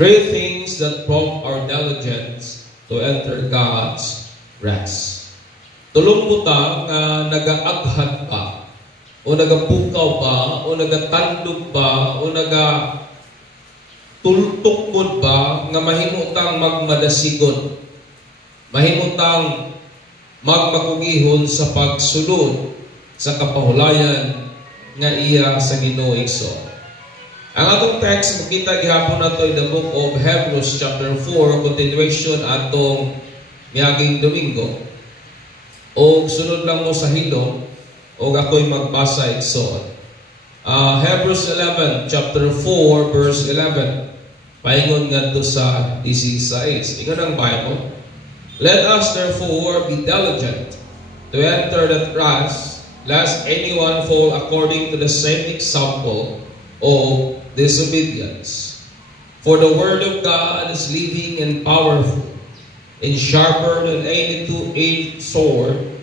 Three things that prompt our diligence to enter God's rest. Tulong butang nga nagaaghat ba, o nagapukaw ba, o nagatandog ba, o nagatultukod ba, nga mahimutang magmadasigon, mahimutang magmakugihon sa pagsulod sa kapahulayan nga iya sa Ginoo igsoon. Ang atong text makita gihapon nato in the book of Hebrews chapter 4, continuation atong miaging Domingo. O sunod lang mo sa hilom o ako'y magbasa igsoon. Hebrews 11 chapter 4 verse 11. Paingon ngadto sa 16. Ingon ang Bible. Let us therefore be diligent to enter that rest, lest anyone fall according to the same example of disobedience. For the word of God is living and powerful, and sharper than any two-edged sword,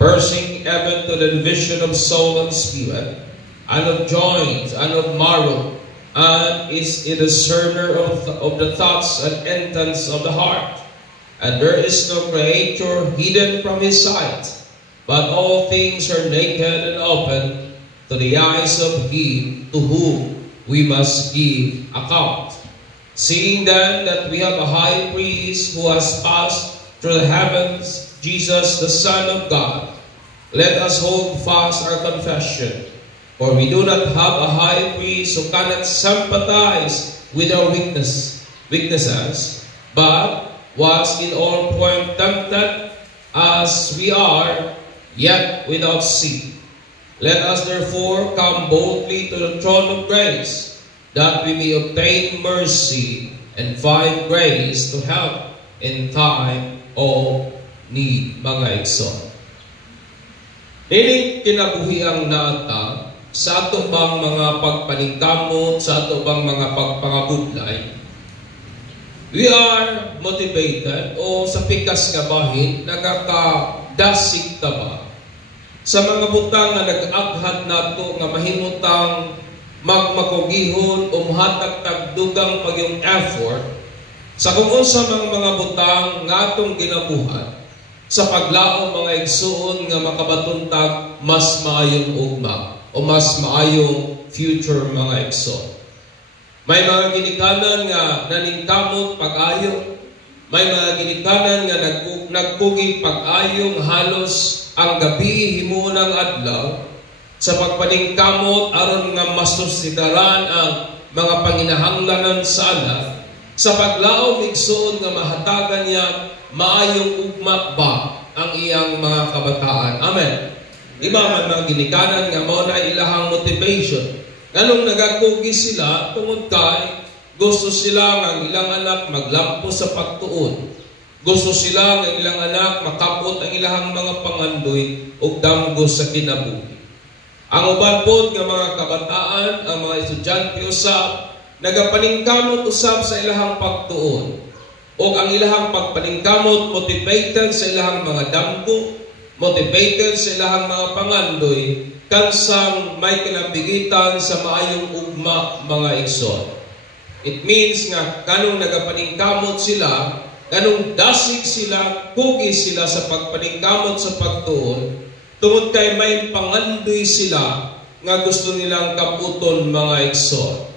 piercing even to the division of soul and spirit, and of joints and of marrow, and is a discerner of the thoughts and intents of the heart. And there is no creature hidden from his sight, but all things are naked and open to the eyes of him to whom we must give account. Seeing then that we have a high priest who has passed through the heavens, Jesus the Son of God, let us hold fast our confession. For we do not have a high priest who cannot sympathize with our weaknesses, but was in all point tempted as we are, yet without sin. Let us therefore come boldly to the throne of grace, that we may obtain mercy and find grace to help in time of need. Mga igsoon, dining kinabuhi ang nata sa ato bang mga pagpaningkamot, sa ato bang mga pagpangabudlay, we are motivated o sa pikas nga bahin nagakadasig ta ba sa mga butang nga nag-aghat nato nga mahimutang magmakugihon o mahatag tagdugang pagyong effort sa kung unsa mga butang nga atong ginabuhat sa paglaom mga igsuon nga makabatuntag mas maayong ugma o mas maayong future mga igsuon. May mga ginikanan nga naningkamot pag-ayo, may mga ginikanan nga nagpugi pag-ayong halos ang gabi himuon ng adlaw sa pagpaningkamot aron nga masusitaran ang mga panginahanglanan sa anak, sa paglaom igsuon nga mahatagan niya maayong ugma ba ang iyang mga kabataan. Amen. Iba man mga ginikanan nga mao na ilahang motivation. Ganong nagakugi sila tungod kay gusto sila nga ang ilang anak maglampo sa pagtuon. Gusto sila nga ilang anak makapot ang ilahang mga pangandoy ug damgo sa kinabuhi. Ang uban pod nga mga kabataan, ang mga estudyante usab nagapaningkamot usab sa ilahang pagtuon. O ang ilahang pagpaningkamot motivated sa ilahang mga damgo, motivated sa ilahang mga pangandoy, kansang may kinabigitan sa maayong ugma mga igsoon. It means nga kanong nagapaningkamot sila, kanong dasig sila, kugi sila sa pagpaningkamot sa pagtuon, tungod kay may pangandoy sila nga gusto nilang kaputon mga igsoon.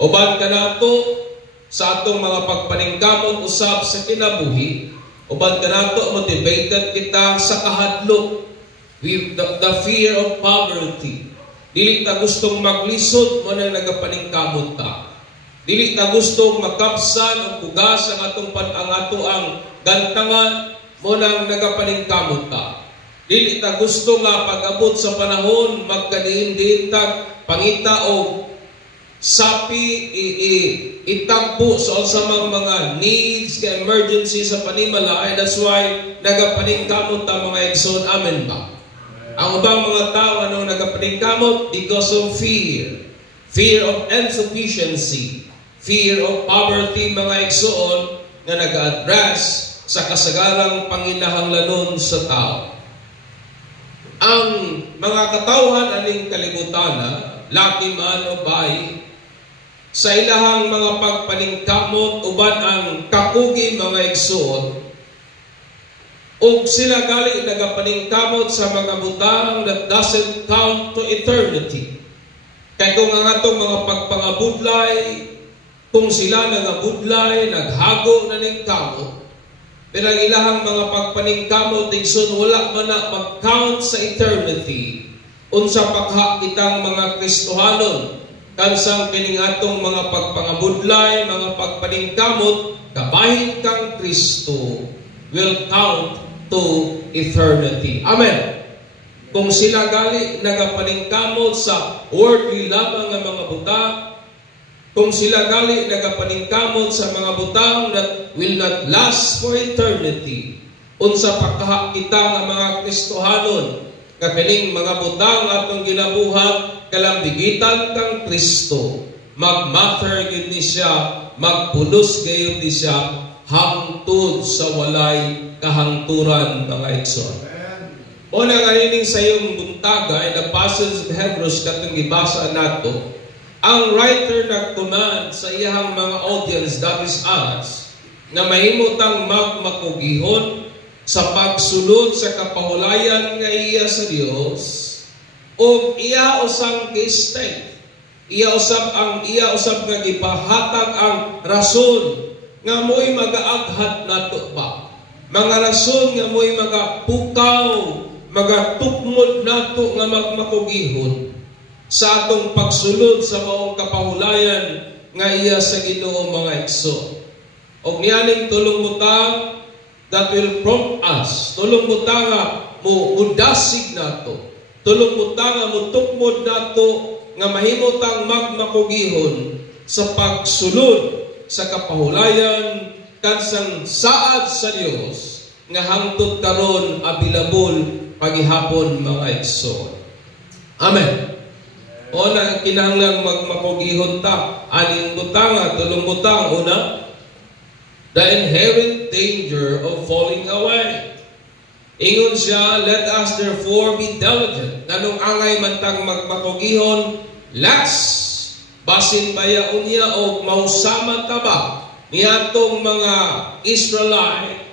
Uban ka nato sa atong mga pagpaningkamot usab sa kinabuhi, uban ka nato motivated kita sa kahadlok, with the fear of poverty. Dili ta gustong maglisod mo na nagapaningkamot ta. Dili ta gustong makapsan o pugas ang atong ato ang gantangan mo nang nagapaningkamot ta. Dili ta gusto nga pag-abot sa panahon magkadiin-diin tag pangita o sapi itampo sa mga needs ka emergency sa panimala. That's why nagapaningkamot ta mga igsoon. Amen ba? Ang ubang mga tao anong nagapaningkamot because of fear. Fear of insufficiency. Fear of poverty mga igsoon na nag-address sa kasagarang panginahanglanon sa tao. Ang mga katawhan aning kalibutan, laki man o bayi, sa ilahang mga pagpaningkamot uban ang kakugi mga igsoon, ug sila gali nagapaningkamot sa mga butang that doesn't count to eternity. Kaya kung ang atong mga pagpangabudlay, kung sila nagabudlay, naghago na ning kamot, pero ang ilahang mga pagpaningkamot igsoon wala man na mag-count sa eternity. Unsa pakha kitang mga Kristohanon kansang kining atong mga pagpangabudlay, mga pagpaningkamot, kabahin kang Kristo will count to eternity. Amen. Kung sila gali nagapaningkamot sa worldly lamang nga mga butang, kung sila gali nagapaningkamot sa mga butang that will not last for eternity, unsa pakha kita nga mga Kristohanon, nga kining mga butang atong ginabuhat kalambigitan kang Kristo, mag-matter gid ni siya, magpulos gayud ni siya hangtod sa walay kahangturan mga igsoon. O na ganining sa iyong buntaga in the passage of Hebrews katong gibasa nato, ang writer nag-command sa iyang mga audience, that is us, nga mahimutang magmakugihon sa pagsulod sa kapahulayan nga iya sa Dios, o iya usang gi-state, iya usab nga gipahatag ang rason nga mo'y magaaghat nato ba, mga rason nga mo'y magapukaw, magatukmod nato nga magmakugihon sa atong pagsulod sa maong kapahulayan nga iya sa Ginoo mga igsoon. Og niyaning tulong butang that will prompt us, tulong butang nga mudasig nato, tulong butang nga mutukmod nato nga mahimutang magmakugihon sa pagsulod sa kapahulayan kansang saad sa Dios nga hangtod karon available pagihapon mga igsoon. Amen. O na kinahanglang magmakugihon ta, aning butang, tulong butang, una, the inherent danger of falling away. Ingon siya, let us therefore be diligent. Nanong angay man tang magmakugihon, last, basin baya unya o mausama ta ba niyatong mga Israelite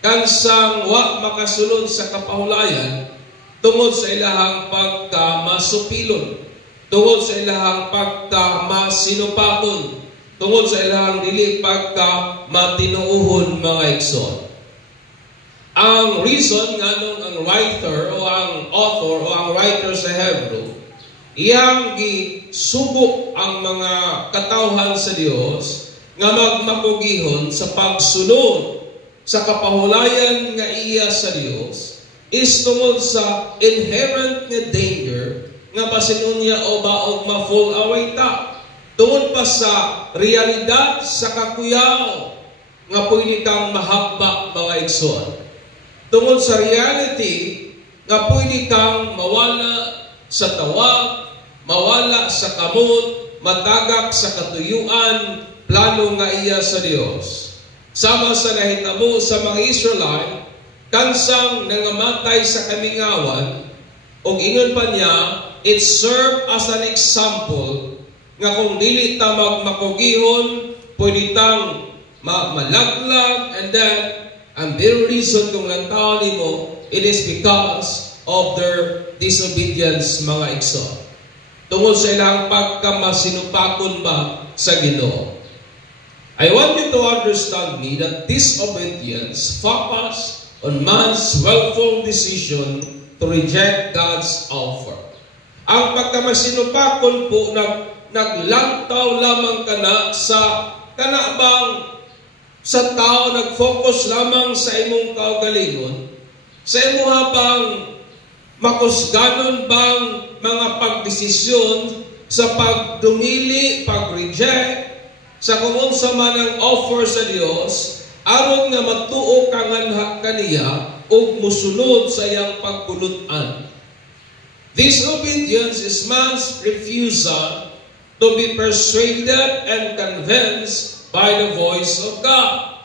kansang wa makasulod sa kapahulayan tungod sa ilahang pagkamasupilon, tungod sa ilahang pagkamasinupakon, tungod sa ilahang dili pagkamatinuuhon mga igsoon. Ang reason nga nung ang writer o ang author o ang writer sa Hebrew, iyang gisubok ang mga katawhan sa Dios nga magmakugihon sa pagsunod sa kapahulayan nga iya sa Dios is tungod sa inherent nga danger nga basinunya o baog ma-fall away ta. Tungod pa sa realidad sa kakuyaw nga pwede kang mahabba mga igsoon. Tungod sa reality nga pwede kang mawala sa tawag, mawala sa kamot, matagak sa katuyuan, plano nga iya sa Dios. Sama sa nahitabo sa mga Israelite, kansang nangamatay sa kamingawan, o ingon pa niya, it served as an example nga kung dili ta magmakugihon, pwede tang malaglag, and then, ang very reason kung lantaon nimo, it is because of their disobedience mga igsoon. Tungod sa ilang pagkamasinupakon ba sa Ginoo. I want you to understand me that disobedience focus on man's willful decision to reject God's offer. Ang pagkamasinupakon po naglantaw lamang kana sa kanabang sa tao, nag-focus lamang sa imong kaugalingon, sa imo habang makusganon bang mga pagdesisyon sa pagdumili, pag-reject, sa kung sa man ang offer sa Dios, aron nga matuo kanganha kaniya o musulod sa iyang pagkulutan. Disobedience is man's refusal to be persuaded and convinced by the voice of God.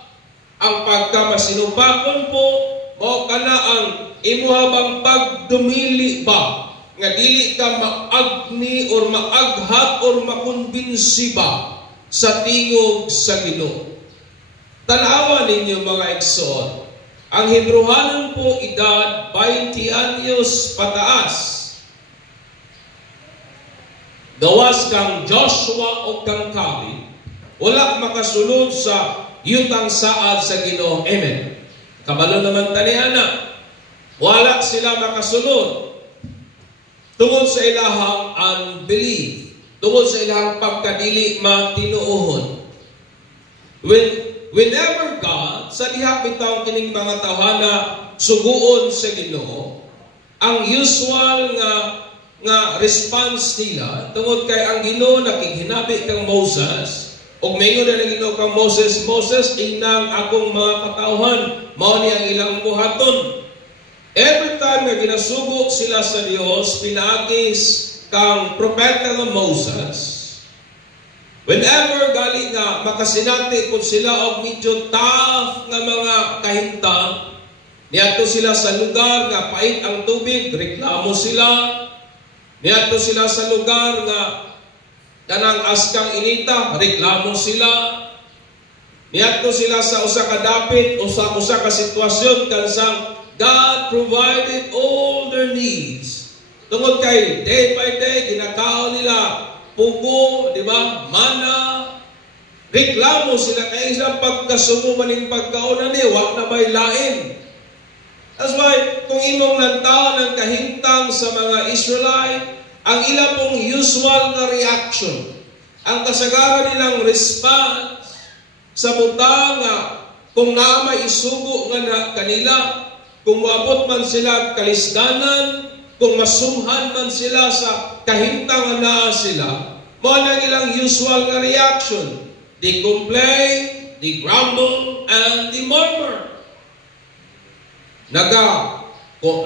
Ang pagkamasinupakon po, o kana ang imuhabang pagdumili ba, nga dili ka maagni or maaghat or makumbinsi ba, sa tingog sa Ginoo. Tanawan ninyo mga igsoon, ang Hebrehanon po edad 20 anyos pataas. Gawas kang Joshua o kang Caleb, wala makasulod sa yutang saad sa Ginoo. Amen. Kabalo naman taniana, wala sila makasulod tungod sa ilahang unbelief, tungod sa ilahang pagkadili matinuohon. Whenever God, sa diha bitaw kining mga tawhana suguon sa Ginoo, ang usual nga response nila tungod kay ang Ginoo nakighinabi kang Moses, ug mayngon na Ginoo kang Moses, Moses, inang akong mga katawhan, mao ni ang ilang buhaton. Every time nga ginasugo sila sa Dios, pinaagis kang propeta nga Moses, whenever gali nga makasinati po sila og medyo tough nga mga kahintang, niadto sila sa lugar nga pait ang tubig, reklamo sila. Niadto sila sa lugar nga kanang askang inita, reklamo sila. Niadto sila sa usa ka dapit, usa ka sitwasyon kansang God provided all their needs. Tungod kay day by day ginakaon nila pugo, di ba? Mana. Reklamo sila kay isang pagkasumo maning pagkauna ni wa na bay lain. That's why kung imong lantaw ng kahintang sa mga Israelite, ang ila pong usual na reaction, ang kasagaran nilang response sa butang kung na may isugo nga na kanila, kung wabot man sila kalisdanan, kung masumhan man sila sa kahintang na sila, mo na ilang usual na reaction. They complain, they grumble, and they murmur.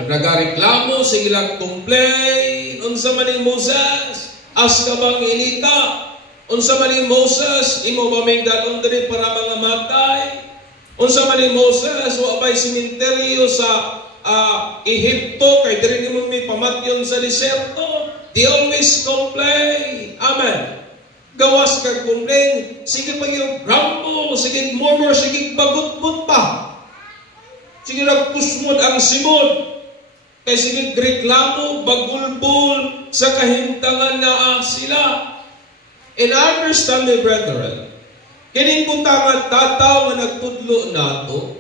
Nagareklamo sa ilang complain, unsa man ni Moses, aska bang inita, unsa man ni Moses, imo ba may dalon diri para mga matay, unsa man ni Moses, wa ba'y simenteryo sa Ehipto, kay diri nimo may pamatyon sa deserto. They always complain. Amen. Gawas kag complain, sige pa yung grumble, sige murmur, sige bagut-but pa. Sige nagkusmod ang simod. Kay sige reklamo, bagulbul sa kahintangan na sila. And I understand, my brethren, kining butangan tataw nga nagtudlo nato,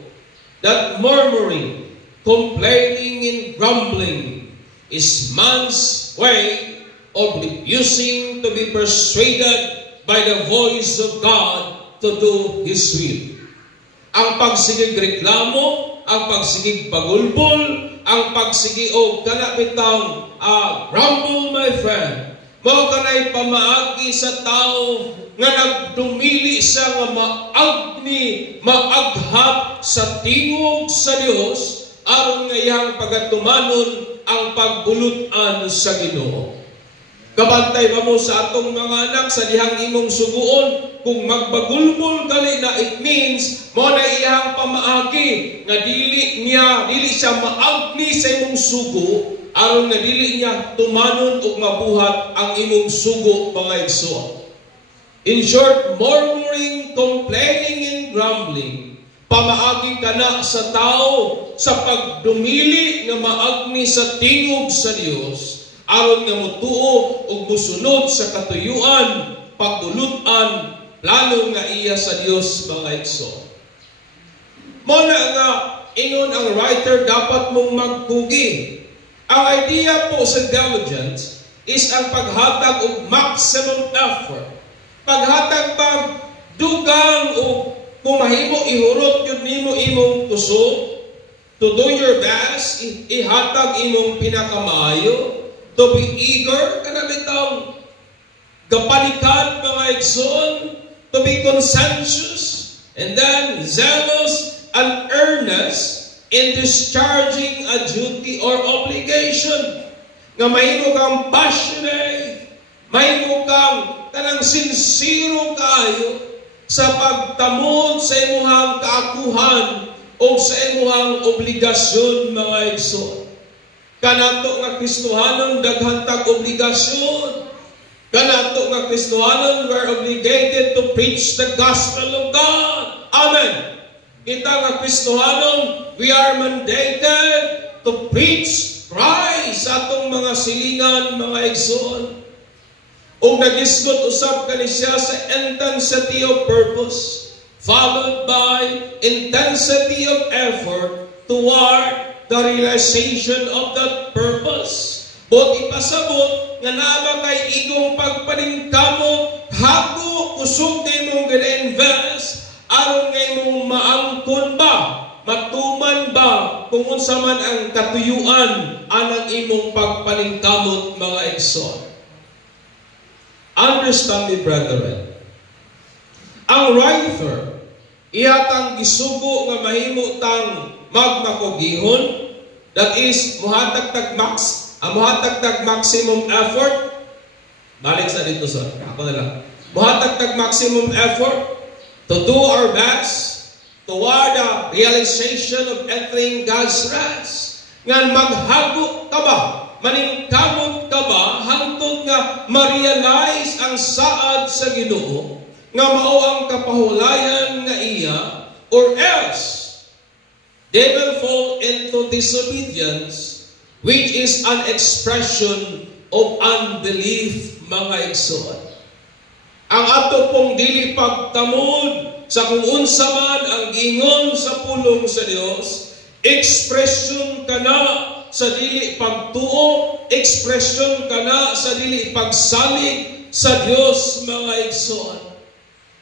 that murmuring, complaining, and grumbling is man's way of refusing to be persuaded by the voice of God to do His will. Ang pagsigig reklamo, ang pagsigig pagulbol, ang pagsigig o kanapitang grumble, my friend, mao kanay pamaagi sa tao nga nagdumili sa nga maaghap sa tingog sa Dios aron nga iyang pagatumanon ang pagbulutan sa Ginoo. Kabantay ba mo sa atong mga anak sa dihang imong suguon, kung magbagulbol gali na, it means mo na iyang pamaagi nga dili siya maagni sa imong sugo aron nga dili niya tumanon ug mabuhat ang imong sugo, mga igsoon. In short, murmuring, complaining, and grumbling, pamaagi kana sa tao sa pagdumili nga maagni sa tingog sa Dios aron nga motuo ug mosunod sa katuyuan, pagbulutan, plano nga iya sa Dios, mga igsoon. Mo na nga ingon ang writer, dapat mong magpugi. Ang idea po sa diligence is ang paghatag og maximum effort. Paghatag dugang o kung mahimo ihurot yun nimo imong kusog, to do your best, ihatag imong pinakamaayo, to be eager, kanabitang gapalikan, mga igsoon, to be conscientious, and then zealous and earnest in discharging a duty or obligation. Nga mahimo kang passionate, mahimo kang kanang sincero kayo sa pagtamod sa imuhang kaakuhan o sa imuhang obligasyon, mga igsoon. Kanato nga Kristohanon daghantag obligasyon. Kanato nga Kristohanon, we're obligated to preach the gospel of God. Amen. Kita nga Kristohanon, we are mandated to preach Christ sa atong mga silingan, mga igsoon. O nagisgot usab kani siya sa intensity of purpose, followed by intensity of effort toward the realization of that purpose. But ipasabot nga naaba kay igong pagpaningkamo, hago kusog kay mong gina-invest, aron kay mong maangkon ba, matuman ba, kung unsa man ang katuyuan anang imong pagpaningkamot, mga igsoon. Understand me, brethren. Ang writer, iyatang gisugo nga mahimo tang magmakugihon, that is, muhatag maximum effort. Balik sa dito, son. Ako na lang. Muhatag maximum effort to do our best toward the realization of entering God's rest. Nga maghago ka ba? Maningkamot ka ba? Hantod nga ma-realize ang saad sa Ginoo nga mao ang kapahulayan nga iya, or else they will fall into disobedience, which is an expression of unbelief, mga igsoon. Ang ato pong dili pagtamod sa kung unsa man ang gingon sa pulong sa Dios, expression kana sa dili pagtuo, expression kana sa dili pagsalig sa Dios, mga igsoon.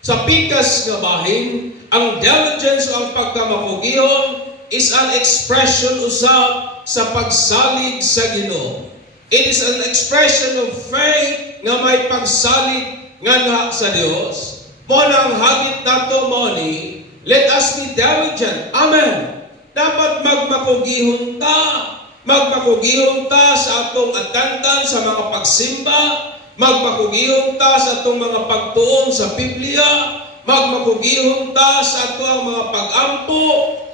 Sa pikas nga bahin, ang diligence o ang pagkamakugihon is an expression usab sa pagsalig sa Ginoo. It is an expression of faith nga may pagsalig nga sa Dios. Mo nang hagit nato mo ni, let us be diligent. Amen. Dapat magmakugihon ta. Magmakugihon ta sa atong attendance sa mga pagsimba. Magmakugihon ta sa atong mga pagtuon sa Biblia. Magmakugihon ta sa atong mga pag-ampo.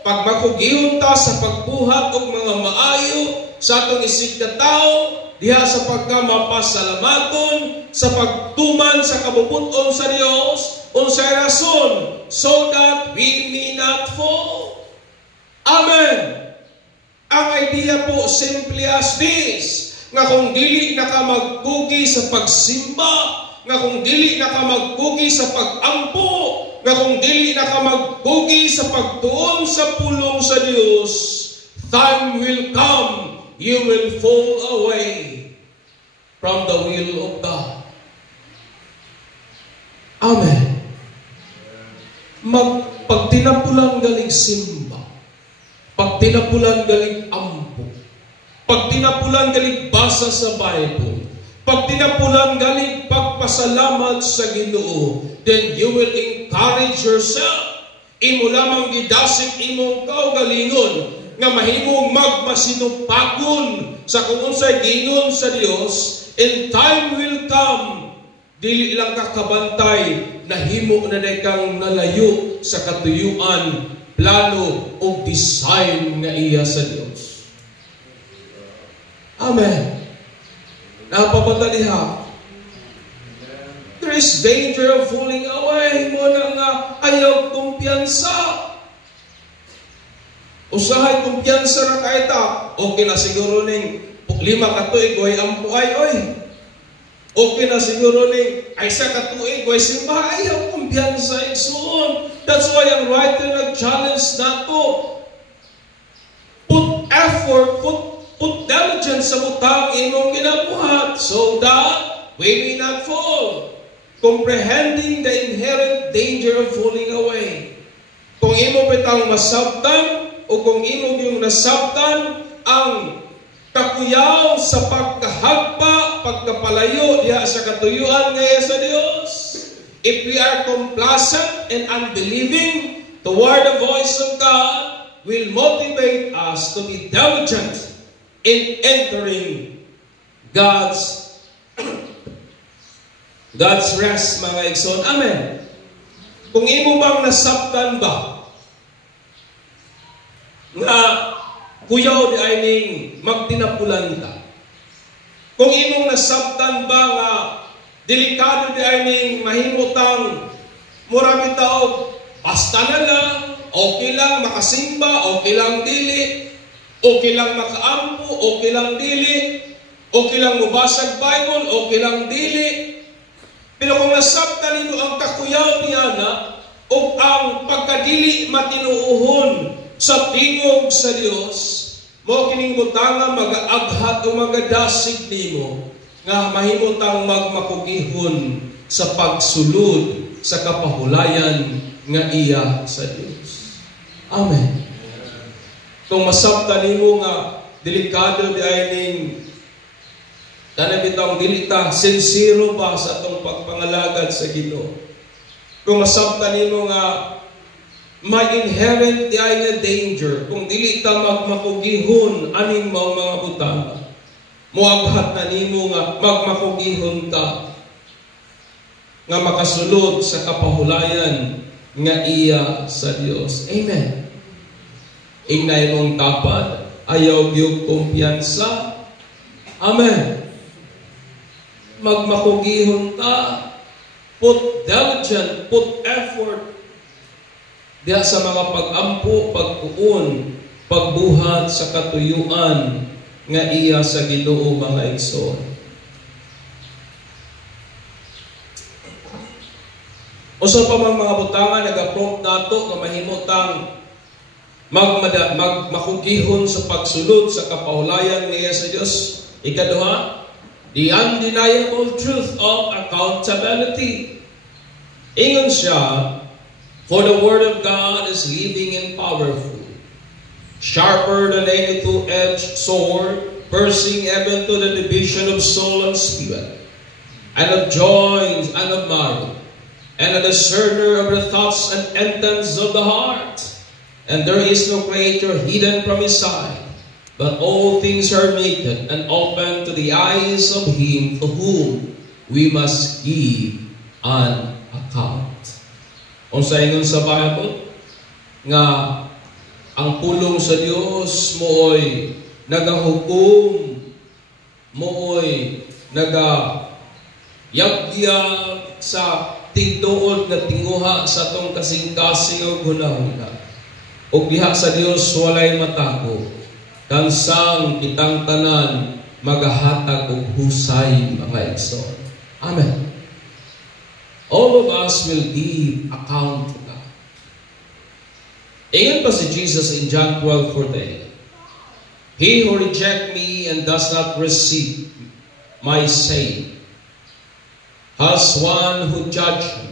Pagmakugihon ta sa pagbuhat og mga maayo sa atong isig ka tao, diha sa pagkamapasalamaton, sa pagtuman sa kabubuton sa Dios, unsay rason, so that we may not fall. Amen. Ang idea po simply as this, nga kung dili na ka magkugi sa pagsimba, nga kung dili na ka magkugi sa pag-ampo, nga kung dili na ka magkugi sa pagtuon sa pulong sa Dios, time will come, you will fall away from the will of God. Amen. Pag tinapulan galing simba, pag tinapulan galing ampo, pag tinapulan galing basa sa Bible, pag tinapulan galing pagpasalamat sa Ginoo, then you will encourage yourself. Imo lamang gidasig imong kaugalingon nga mahimong magmasinupagon sa kung unsay gingon sa Dios, and time will come, dili lang kakabantay, nahimo na kang nalayo sa katuyuan, plano o design nga iya sa Dios. Amen. Napapataliha. There is danger of falling away. Mo na nga ayaw kumpiyansa. Usahay kumpiyansa na kaita. Okay na siguro ning 5 katuig way ampuay oy. Okay na siguro ning ay sa katuig way simba, ayaw kumpiyansa igsoon. That's why ang writer nag-challenge nato. Put effort, put diligence sa butang imong ginabuhat so that we may not fall. Comprehending the inherent danger of falling away. Kung imo bitang masabtan o kung imo yung nasabtan ang kakuyaw sa pagkahagpa, pagkapalayo diha sa katuyuan ngaya sa Dios. If we are complacent and unbelieving toward the voice of God, will motivate us to be diligent in entering God's rest, mga igsoon. Amen. Kung imo bang nasabtan ba nga kuyaw di ay ning magtinapulan ka? Kung imong nasabtan ba nga delikado di aning mahimutang murami tao, basta na lang, okay lang makasimba, okay lang dili, okay lang makaampo, okay lang dili, okay lang mubasag Bible, okay lang dili. Pero kung nasabta nito ang kakuyaw niya na, o ang pagkadili matinuuhon sa tingog sa Dios, mo kining butanga mag-aaghat o magadasig nimo nga mahimutang magmakugihon sa pagsulod sa kapahulayan nga iya sa Dios. Amen. Kung masabta nimo nga delikado di ay ning tanabitang dilita sincero ba sa atong pagpangalagad sa Ginoo. Kung masabta nimo nga may inherent di ay nga danger kung dili ta magmakugihon aning mga butang, muaghat na nimo nga magmakugihon ka nga makasulod sa kapahulayan nga iya sa Dios. Amen. Ingnay mong tapad, ayaw gyud kumpiyansa. Amen. Magmakugihon ta, put diligent, put effort diha sa mga pag-ampo, pagkuon, pagbuhat sa katuyuan nga iya sa Ginoo mga igsoon. Usa pa mang mga butangan nag-prompt nato nga mahimutang magmakugihon sa pagsulod sa kapahulayan niya sa Dios. Ikaduha, the undeniable truth of accountability. Ingon siya, for the word of God is living and powerful, sharper than any two-edged sword, piercing even to the division of soul and spirit, and of joints and of marrow, and a discerner of the thoughts and intents of the heart. And there is no creature hidden from his sight, but all things are naked and open to the eyes of him to whom we must give an account. Kung sa ingon sa Bible, nga ang pulong sa Dios mooy nagahukom, mooy nagayag-yag sa tigduod na tinguha sa tong kasing-kasing o hunahuna. O diha sa Dios walay matago, kansang kitang tanan magahatag og husay mga igsoon. Amen. All of us will give account to God. Ingon pa si Jesus in John 12:48. He who rejects me and does not receive my saying has one who judges him.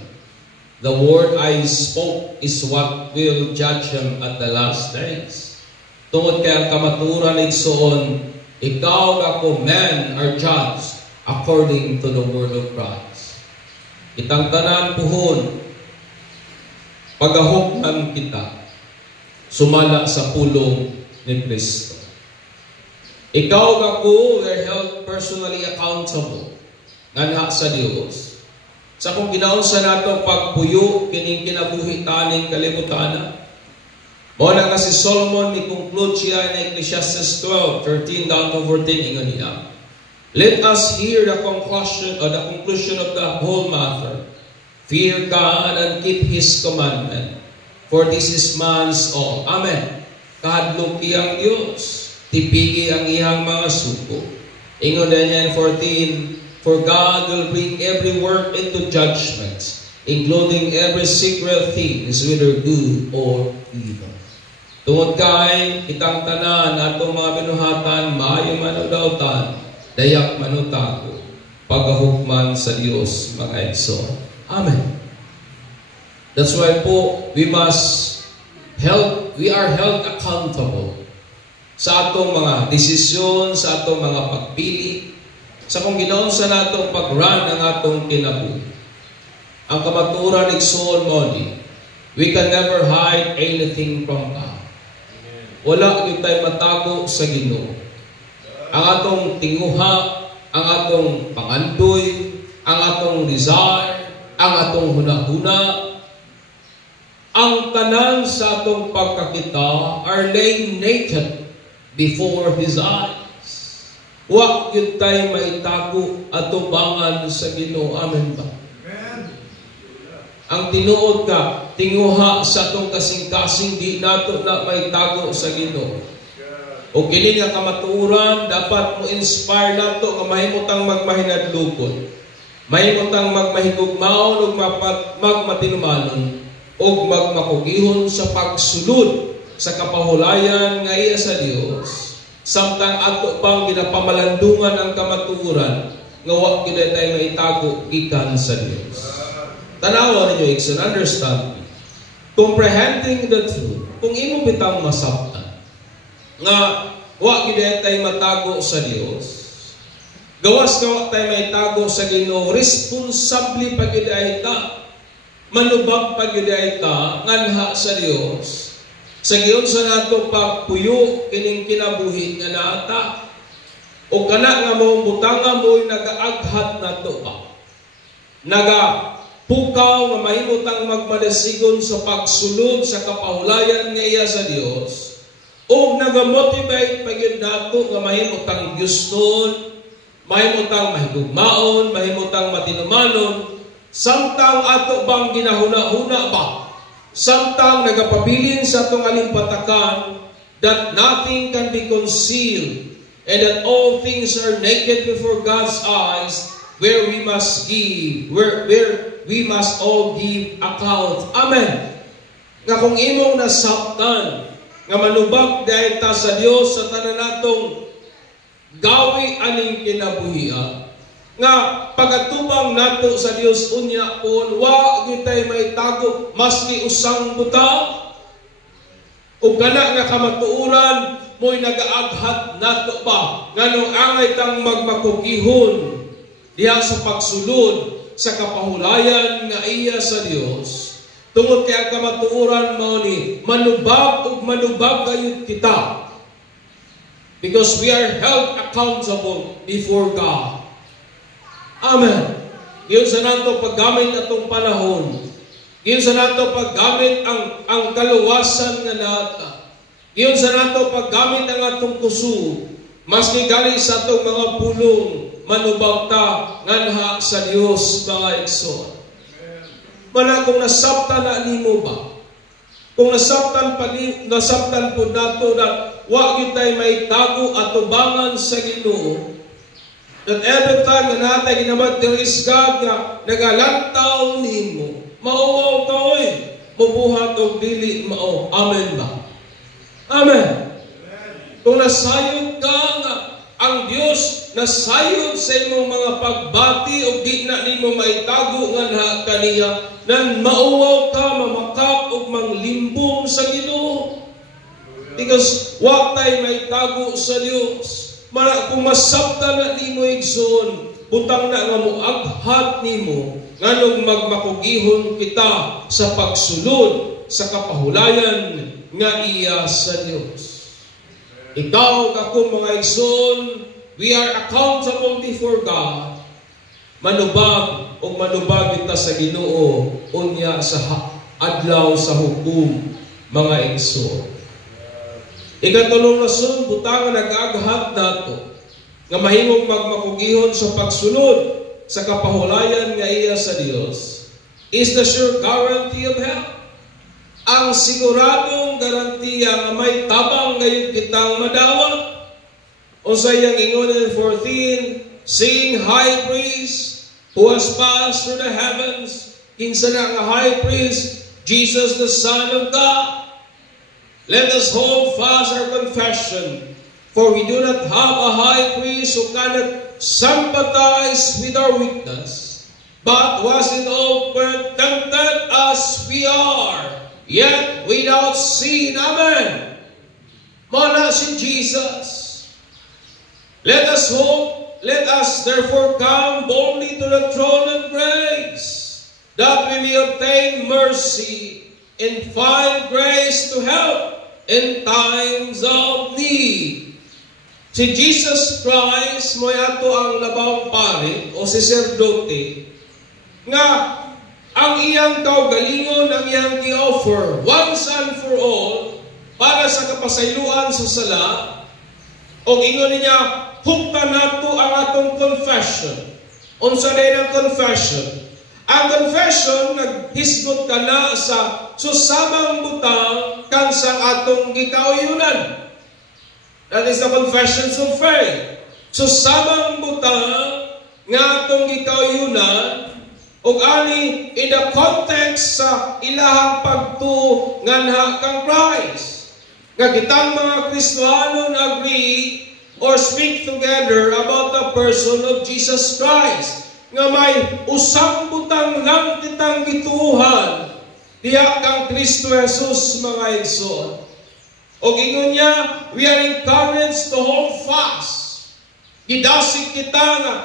The word I spoke is what will judge him at the last days. Tungod kay ang kamaturan igsoon, ikaw ako men are judged according to the word of Christ. Itang tanan puhon, pagahukman kita, sumala sa pulong ni Kristo. Ikaw ako are held personally accountable nga sa Dios. Sa kung ginaunsa nato pagpuyo kining kinabuhi taning kalibutan. Mo na kasi Solomon ni conclude siya in Ecclesiastes 12:13 down to 14 ingon niya. Let us hear the conclusion of the whole matter. Fear God and keep His commandment, for this is man's all. Amen. Kahadlok iyang Dios, tipigi ang iyang mga suko. Ingon na 14. For God will bring every work into judgment, including every secret thing, whether good or evil. Tungod kay kitang tanan atong mga binuhatan, maayo man o dautan, dayak man o tago, pagahukman sa Dios mga igsoon. Amen. That's why po we are held accountable sa atong mga desisyon, sa atong mga pagpili, sa kung ginaunsa nato pag-run ang atong kinabuhi. Ang kamaturan igsoon mo ni, we can never hide anything from God. Wala gyud tay matago sa Ginoo. Ang atong tinguha, ang atong pangandoy, ang atong desire, ang atong hunahuna, ang tanan sa atong pagkakita are laying naked before His eyes. Wa gyud tay maitago atubangan sa Ginoo. Amen ba? Ang tinuod ka, tinguha sa itong kasing-kasing, di nato na may tago sa Ginoo. O kini nga kamatuoran, dapat mo inspire nato nga mahimutang magmahinadlukon. Mahimutang magmahigugmaon o magmatinumanon o magmakugihon sa pagsulod sa kapahulayan nga iya sa Dios. Samtang ato pang ginapamalandungan ang kamatuoran, nga wa gyud tayo maitago gikan sa Dios. Tanawa ninyo, Ikson, understand me. Comprehending the truth, kung imo bitang masabtan, nga wa gid tayo matago sa Dios, gawas nga wa tayo maitago sa Ginoo, responsable pag gid ta, manubag pag gid ta, nganha sa Dios, sa giyon sa nato pagpuyo, kining kinabuhi nga naata, o kana nga mong butanga mo'y nagaaghat nato pa. Pukaw nga mahimutang magmadasigon sa pagsulod sa kapahulayan nga iya sa Dios, o nagamotivate pagid nato nga mahimutang guston, mahimutang mahigugmaon, mahimutang matinumanon, samtang ato bang ginahuna-huna ba, samtang nagapabilin sa atong alimpatakan that nothing can be concealed and that all things are naked before God's eyes, where we must give, where we must all give account. Amen. Nga kung imong nasabtan, nga manubag dahil ta sa Dios sa tanan natong gawi aning kinabuhian, nga pagatubang nato sa Dios unya pon, wa gyud tay maitago maski usang butang. Ug kana nga kamatuoran mo'y nagaaghat nato pa nganong angay tang magmakukihon diha sa pagsulod sa kapahulayan nga iya sa Dios. Tungod kay ang kamatuoran mo ni manubag ug manubag gayud kita, because we are held accountable before God. Amen. Giyon sa nato paggamit atong panahon, giyon sa nato paggamit ang kaluwasan nga nata, giyon sa nato paggamit ang atong kusog, maski gali sa atong mga pulong, manubag ta nganha sa Dios, mga igsoon. Mana kung nasabtan na nimo ba? Kung nasabtan po nato na wa gyud tay maitago atubangan sa Ginoo, that every time na natay ginamad there is God nga nagalantaw nimo, mauwaw ka oy, mabuhat og dili mao. Amen ba? Amen. Kung nasayod ka nga ang Dios nasayod sa imong mga pagbati o di na nimo maitago nga kaniya, nan mauwaw ka, mamakap o manglimbong sa Ginoo. Because wa tay maitago sa Dios. Mara kung masabtan na nimo igsoon, butang na nga moaghat nimo nganong magmakugihon kita sa pagsulod sa kapahulayan nga iya sa Dios. Ikaw kako mga igsoon, we are accountable before God. Manubag o manubag kita sa Ginoo unya sa adlaw sa hukom, mga igsoon. Ikatulong rason, butang nag-aghat nato nga mahimong magmakugihon sa pagsunod sa kapahulayan nga iya sa Dios is the sure guarantee of health. Ang siguradong garantiya nga may tabang ngayon kitang madawat. O sa iyang ingon in 14, seeing high priest who has passed through the heavens, kinsa na nga high priest, Jesus the Son of God. Let us hold fast our confession, for we do not have a high priest who cannot sympathize with our weakness, but was in all point tempted as we are, yet without sin. Amen. Mana si Jesus. Let us therefore come boldly to the throne of grace, that we may obtain mercy and find grace to help in times of need. Si Jesus Christ, mo yato ang labang pari o sacerdote, nga ang iyang kaugalingon, ang iyang gi-offer once and for all para sa kapasayloan sa sala, o ingon niya, hukta nato ang atong confession. Unsa day ang confession? Ang confession naghisgot ka na sa susamang butang kan sa atong gikauyunan. That is the confessions of faith. Susamang butang nga atong gikauyunan ug ani in the context sa ilahang pagtuo nganha kang Christ. Nga kitang mga Kristiyano agree or speak together about the person of Jesus Christ. Nga may usang butang lang kitang gituuhan diha kang Kristo Jesus mga igsoon. O ingon niya, we are encouraged to hold fast. Gidasig kita nga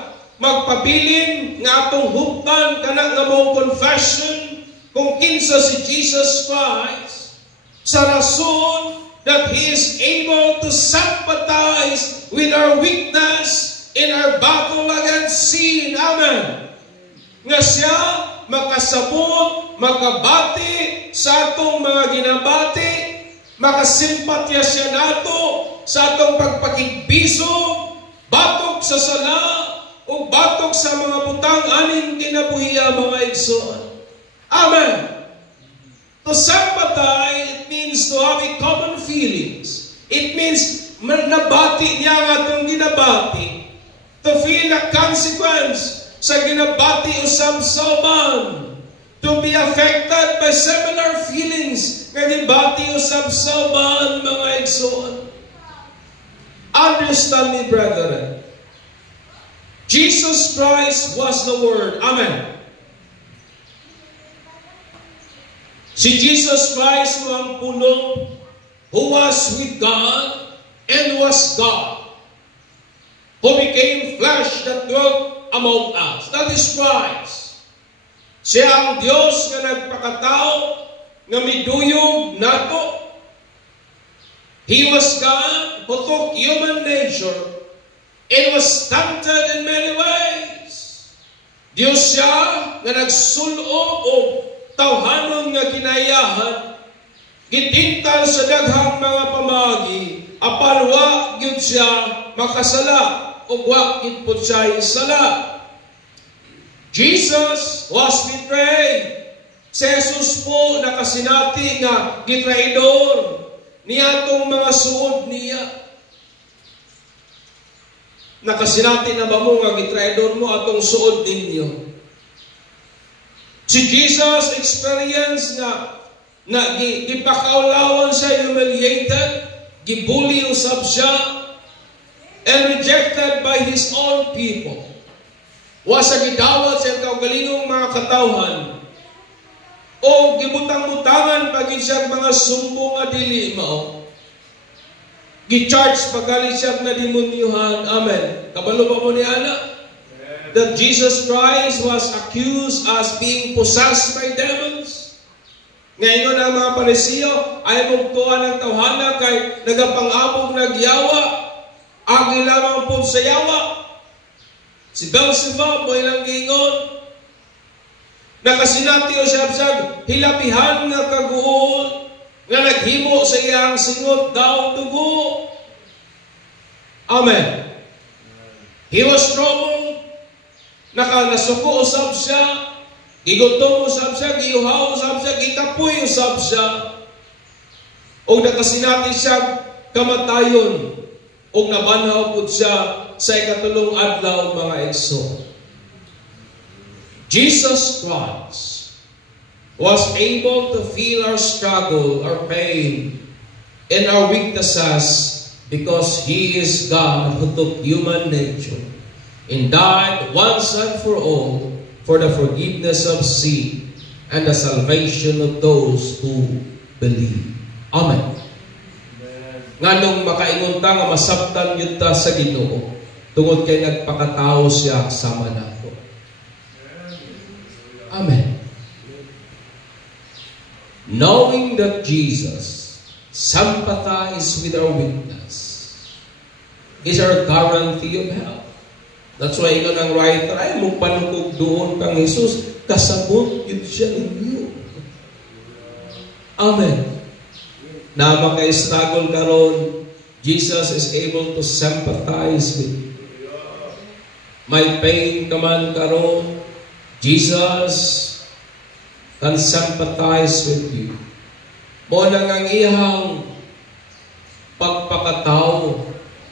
magpabilin nga atong huptan kana nga mong confession kung kinsa si Jesus Christ sa rason that He is able to sympathize with our weakness in our battle against sin. Amen. Nga siya makasabot, makabati sa atong mga ginabati, makasimpatya siya nato sa atong pagpakigbisog, batok sa sala, o batok sa mga butang aning kinabuhiya mga igsoon. Amen. To sympathize, it means to have a common feelings. It means nabati niya ang atong ginabati. To feel the consequence sa ginabati usab sauban. To be affected by similar feelings nga gibati usab sauban mga igsoon. Understand me, brethren. Jesus Christ was the Word. Amen. Si Jesus Christ ang puno who was with God and was God, who became flesh that dwelt among us. That is Christ. Siya ang Diyos nga nagpakatao, nga miduyog nato. He was God who took human nature and was tempted in many ways. Diyos siya nga nagsulob o tawhanon nga kinayahan, gitintal sa daghang mga pamagi, apan wa gyud siya makasala o wa gyud pud siya sala. Jesus was betrayed. Si Jesus po nakasinati nga gitraidor niya tong mga suod niya. Nakasinati na ba mo nga gitraidor mo atong suod ninyo? Si Jesus experienced na gipakaulawan siya, humiliated, gibuli usab siya, and rejected by His own people. Wasa gidawat sa kaugalingong mga katawhan, o gibutang-butangan pagin siya mga sumbong nga dili mao. Gi-charge pagalit siya na demonyohan. Amen. Kabalo ba mo ni ana? That Jesus Christ was accused as being possessed by demons. Ngayon ang mga Parisiyo ay mugtuan ng tawhana kay nagapangabog nagyawa, agi lamang po sa yawa. Si Beelzebub mo ilang gingon, nakasinati o siyabsag, hilapihan nga kaguol, nga naghimo sa iyang singot daw dugo. Amen. He was troubled, nasuko usab siya, gigutom usab siya, giyuhaw usab siya, gikapoy usab siya, o nakasinati siya kamatayon, o nabanhaw po siya sa ikatulong adlaw mga igsoon. Jesus Christ was able to feel our struggle, our pain, and our weaknesses because He is God who took human nature and died once and for all for the forgiveness of sin and the salvation of those who believe. Amen. Nganong makaingon ta nga masabtan yun ta sa Ginoo tungod kay nagpakatao siya sama nato. Amen. Knowing that Jesus sympathized with our weakness is our guarantee of help. That's why ikaw ng writer ay magpanukog doon kang Jesus, kasabot yun siya ninyo. Amen. Na maka-struggle karon, Jesus is able to sympathize with you. may pain ka man karon, Jesus can sympathize with you. Mo nang ang iyang pagpakatao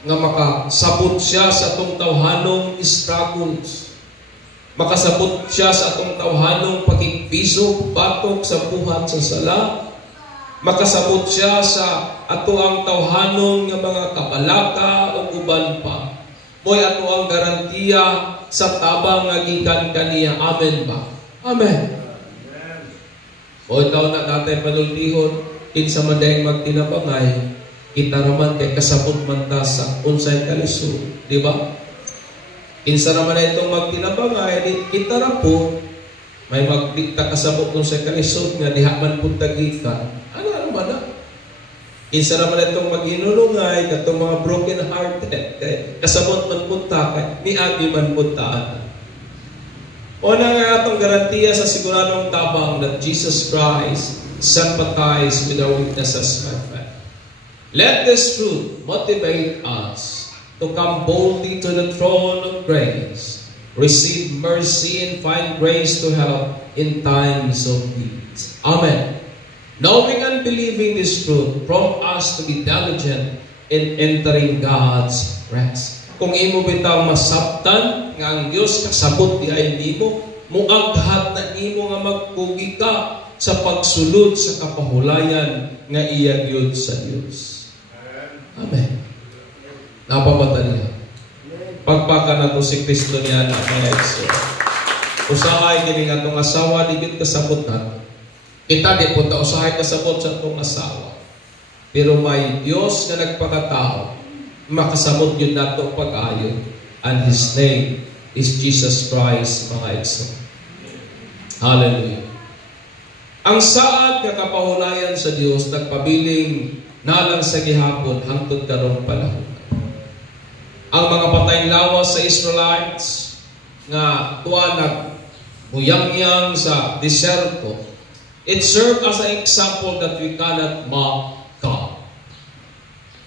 nga makasabot siya sa atong tawhanong struggles. Makasabot siya sa atong tawhanong pagkikbiso, batok sa buhat sa sala. Makasabot siya sa ato ang tawhanong nga mga kabalaka o uban pa. Mo'y ato ang garantiya sa tabang nga gikan kaniya. Amen ba? Amen. O itaw na natin panultihon, kinsa man dahil magtinapangay, kita naman kay kasabot man ta sa unsay kalisod. Di ba? Kinsa naman na itong magtinapangay, kita na po, may magdikta kasabot nung sa kalisod nga diha man punta gikan. Ano naman na? Kinsa naman itong mag-inulungay, katong mga broken hearted, kasabot man punta, niagi man puntaan. O na nga itong garantiya sa siguradong tabang that Jesus Christ sympathize with our weaknesses, my friend. Let this truth motivate us to come boldly to the throne of grace, receive mercy, and find grace to help in times of need. Amen. Knowing and believing this truth, prompt us to be diligent in entering God's rest. Kung imo bitaw masabtan nga ang Dios kasabot di ay nimo, muaghat na nimo nga magpugi ka sa pagsulod sa kapahulayan nga iya gyud sa Dios. Amen. Napabata niya. Pagpaka na to si Kristo niya na mga ekso. Usahay kini nga itong asawa, di gid kasabot nato. Kita di punta usahay kasabot sa itong asawa. Pero may Diyos na nagpakatao, makasabot yun nato pag-ayon. And His name is Jesus Christ, mga ekso. Hallelujah. Ang saad nga kapahulayan sa Diyos nagpabiling nalang sa gihapon hangtod karong panahon. Ang mga patayng lawas sa Israelites nga tuwa nagmuyang-yang sa diserto, it served as an example that we cannot mock God.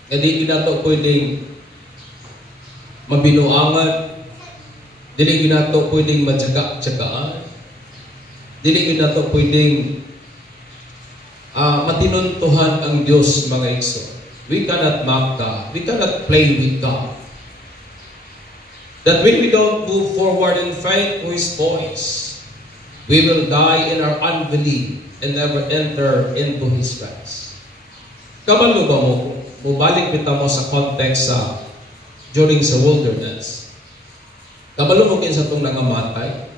Hindi nato pwedeng mabinuangan, hindi nato pwedeng matyaga-tyagaan, hindi nato pwedeng matinuntuhan ang Diyos, mga ikso. We cannot mock God. We cannot play with God. That when we don't move forward in faith to His voice, we will die in our unbelief and never enter into His rest. Kabalo ba mo? Mubalik kita mo sa context sa during sa wilderness. Kabalo mo kinsa itong nangamatay,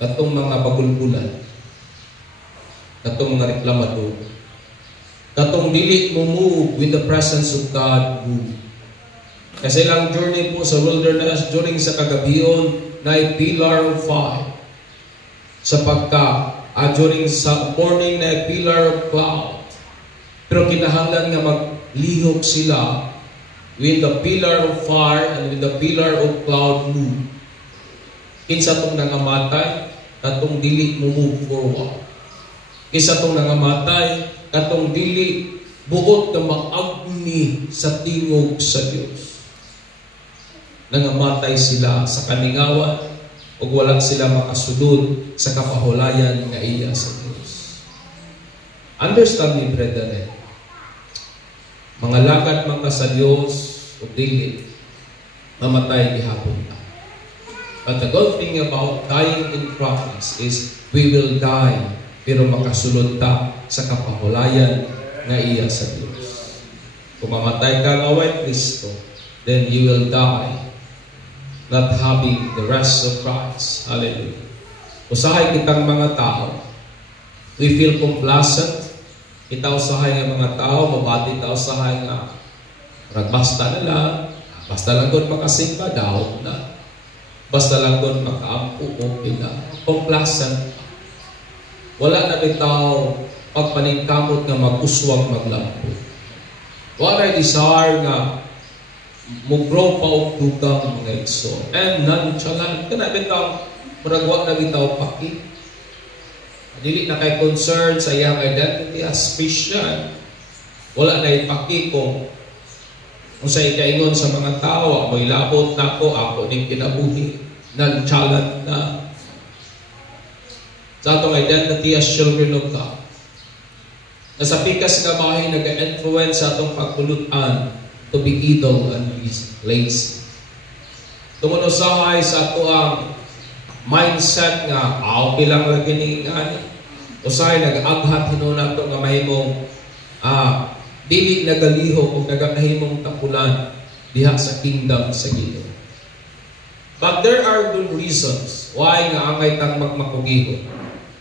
katong mga bagulbulan, katong mga reklamador, katong dili mo move with the presence of God move. Kasi lang journey po sa wilderness during sa kagabion na pillar of fire. During sa morning na pillar of cloud. Pero kinahanglan nga maglihok sila with the pillar of fire and with the pillar of cloud move. Kinsa tong nangamatay, katong dili mo move forward. Kinsa tong nangamatay, katong dili buot na maagni sa tingog sa Dios. Nangamatay sila sa kalingawan o wala sila makasulod sa kapahulayan nga iya sa Diyos. Understand me, brethren. Mga lakad mga sa Diyos o dili, mamatay gihapon ta. But the good thing about dying in Christ is we will die pero makasulod ta sa kapahulayan nga iya sa Diyos. Kung mamatay ka nga way Kristo, then you will die not having the rest of Christ. Hallelujah. Usahay kitang mga tao, we feel complacent. Kita usahay ng mga tao, mabati ta usahay nga basta na lang, basta lang doon makasimba, daw na. Basta lang doon makaampu, okay na. Complacent. Wala na bitaw pagpaningkamot nga mag-uswag maglampo. What I desire nga mugrow pa og dugang mga igso. And nonchalant. Kana bitaw, muragwa na bitaw paki. Dili na kay concern sa iyang identity as Christian. Wala na ipaki kung Kung sa ikaingon sa mga tao, ako'y labot na ako ning kinabuhi, nag-challenge na sa atong identity as children of God. Nasa pikas nga bahay nag-influence sa atong pagpulutan to be idle and lazy. Tungod usahay sa ato ang mindset nga okay lang lagi ni ngani. Usahay nag-aghat hinuna to nga mahimong dili nagaliho o nagakahimong tapulan diha sa kingdom sa Ginoo. But there are good reasons why nga angay tang magmakugiho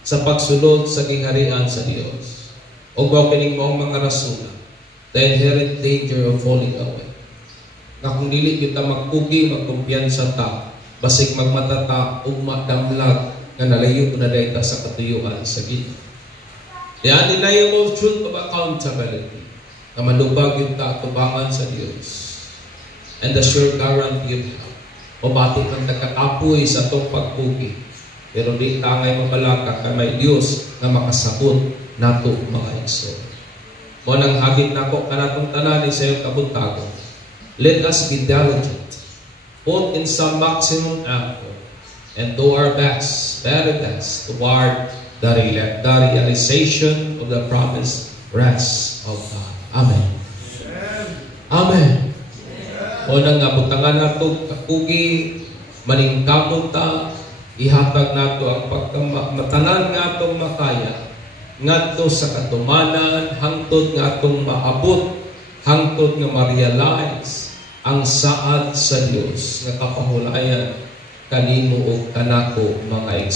sa pagsulod sa gingharian sa Dios. O ba kining mga rason, the inherent danger of falling away. Na kung dili kita magpugi, magkumpiyansa ta, basig magmatata ug madamlag nga nalayo na dayta sa katuyuan sa Ginoo. The undeniable truth of accountability na malubag yung katubangan sa Diyos and the sure guarantee of help. O batik ang nagkakapoy sa itong pagpugi. Pero di tangay mabalaka ka may Diyos na makasabot nato mga igsoon. Mo nang hagit nako kanatong tanan sa iyong kabuntagon. Let us be diligent, put in some maximum effort, and do our best, very best, toward the realization of the promised rest of God. Amen. Amen. O nang nabutangan nato kakugi, maningkamon ta, ihatag nato ang pagkamatanan nga atong makaya, ngadto sa katumanan, hangtod nga atong maabot, hangtod nga ma-realize ang saad sa Dios nga kapahulayan kanimo ug kanako mga igsoon.